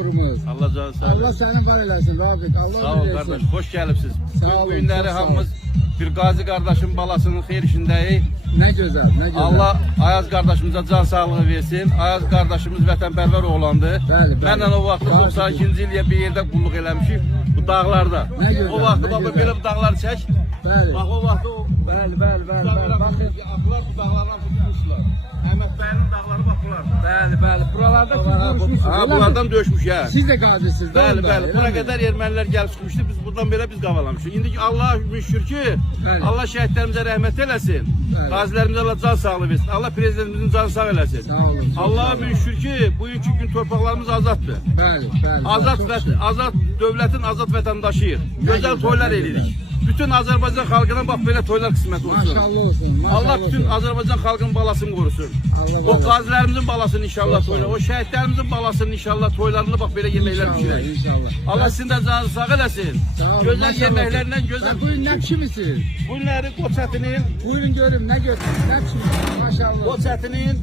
Allah canı sağ Allah senin var eylesin Rafik. Allah sağ ol eylesin. kardeş, hoş gelipsiz. Sağ olun, Bu günleri çok sağ hamımız bir gazi kardeşin balasının xeyir işindeyiz. Ne güzel, ne güzel. Allah Ayaz kardeşimize can sağlığı versin. Ayaz kardeşimiz vətənpərvər oğlandı. Bəli, bəli. Mənlə o vaxtda 92-ci ildə bir yerdə qulluq eləmişik bu dağlarda. Ne güzel, O vaxtda ne baba güzel. belə bu dağları çək. Bəli. Bax o vaxtda o Bəli, bəli, bəli, bəli. Bakın. Aklar bu dağlardan tutmuşlar. Əhməd bəyinin dağları bax bunlar. Bəli, bəli. Buralarda siz görüşmüşsünüz. Ha öyle mi? buradan döşmüş ya. Siz de gazisiniz. Bəli, bəli. Buna qədər ermənilər gəlib çıxmışdı. Biz buradan belə biz qavalamışıq. İndi Allah şükür ki, Bəli. Allah şəhidlərimizə rəhmət eləsin. Bəli. Qazilərimizə Allah can sağlığı versin. Allah prezidentimizin canı sağ eləsin. Sağ olun. çok Allah'a sağ olun. bir şükür ki, bugünkü gün torpaqlarımız azaddır. Bəli, bəli. Azad Çok və şükür. azad dövlətin azad vətəndaşıyıq. Gözəl güzel, toylar ne eləyirik. Bütün Azərbaycan xalqına bax belə toylar qismət olsun. Maşallah olsun. Maşallah Allah bütün olsun. Azərbaycan xalqının balasını qorusun. Allah O Allah. qazilərimizin balasını inşallah Çok toylar. sağ O şəhidlərimizin balasını inşallah toylarını bax belə yeməklər İnşallah, pişirək. inşallah. Allah sizin də canınızı sağ eləsin. Sağ olun, Gözəl maşallah. yeməklərlə gözəl. Bak, buyurun ne pişirmişsiniz? Bu günləri qoç ətinin, Buyurun görün ne götürün. Ne pişirmişsiniz? Maşallah. qoç ətinin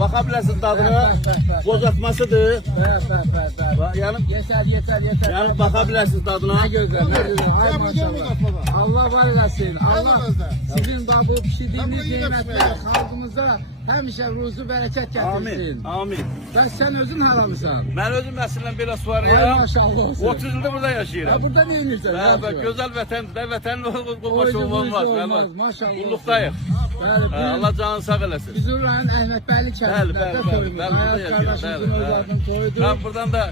baxa bilərsiniz dadına. Bəh, bəh, bəh. Qozatmasıdır. Bəh, bəh, bəh, bəh. Yəni Yeter, yeter, yeter. yəni baxa bilərsiniz dadına. Ne güzel, ne güzel. Ay maşallah. Allah var eylesin. Allah sizin de bu pişirdiğiniz yemekler halkımıza həmişə ruzu bereket Amin. getirsin. Amin. Ben sen özün halalısın. Mən özüm əslən belə Ay suvarıyam. maşallah olsun. 30 ildir burada yaşayıram. Ha burada ne inirsen? Bəli, gözəl vətəndir. Vətənin olmasa Oydu, olmaz. buydu, olmaz. Bəli. Maşallah. Qulluqdayıq. Bəli, buyurun. Allah canını sağ eləsin. Biz Urra'nın Əhmədbəyli Bəli, kəndində bəli, bəli. toyumuz. Bəli, burada Ayaz yaşayıram. qardaşımızın Bəli, övladının toyudur. Mən buradan da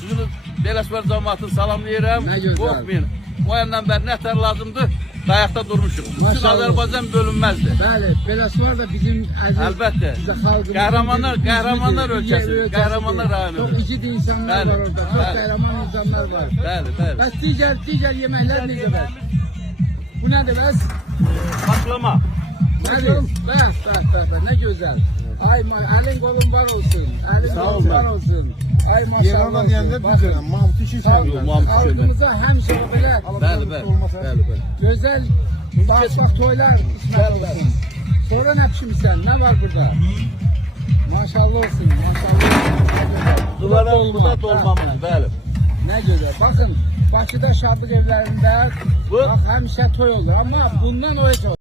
sizin Beləsvar cəmaatını salamlayıram. Nə gözəl. Qorxmayın. O yandan bəri nətər lazımdır, dayaqda durmuşuq. Bütün Maşallah. Azərbaycan bölünməzdir. Bəli, Beləsuvar da bizim əziz Əlbəttə. bizə xalqımızın Qəhrəmanlar- bir- qəhrəmanlar bir- ölkəsi, bir- qəhrəmanlar rayonu. Çox igid insanlar Bəli, var orada, çox bəli. qəhrəman insanlar var. Bəli, bəli. Bəs digər yeməklər necə bəs? Bu nədir bəs? Başlama. Bəli, bəs, nə gözəl. Ay, əlin qolun var olsun, əlin Sağ qolun ol, var bəli. olsun. Ay maşallah. Yeran'dan deyəndə Bakın, bizə Mahmut işi Yox, Mahmut işi Xalqımıza həmişə belə Bəli, bəli. Bəli, bəli. gözəl dağ toylar qismət olsun. Sonra nə pişirmişsən? Nə var burada? Maşallah olsun, maşallah. Duvara Dolma, burada dolmamız, bəli. Nə gözəl. Baxın, Bakıda şadlıq evlərində Bu- bax həmişə toy olur. Amma bundan o heç olmaz.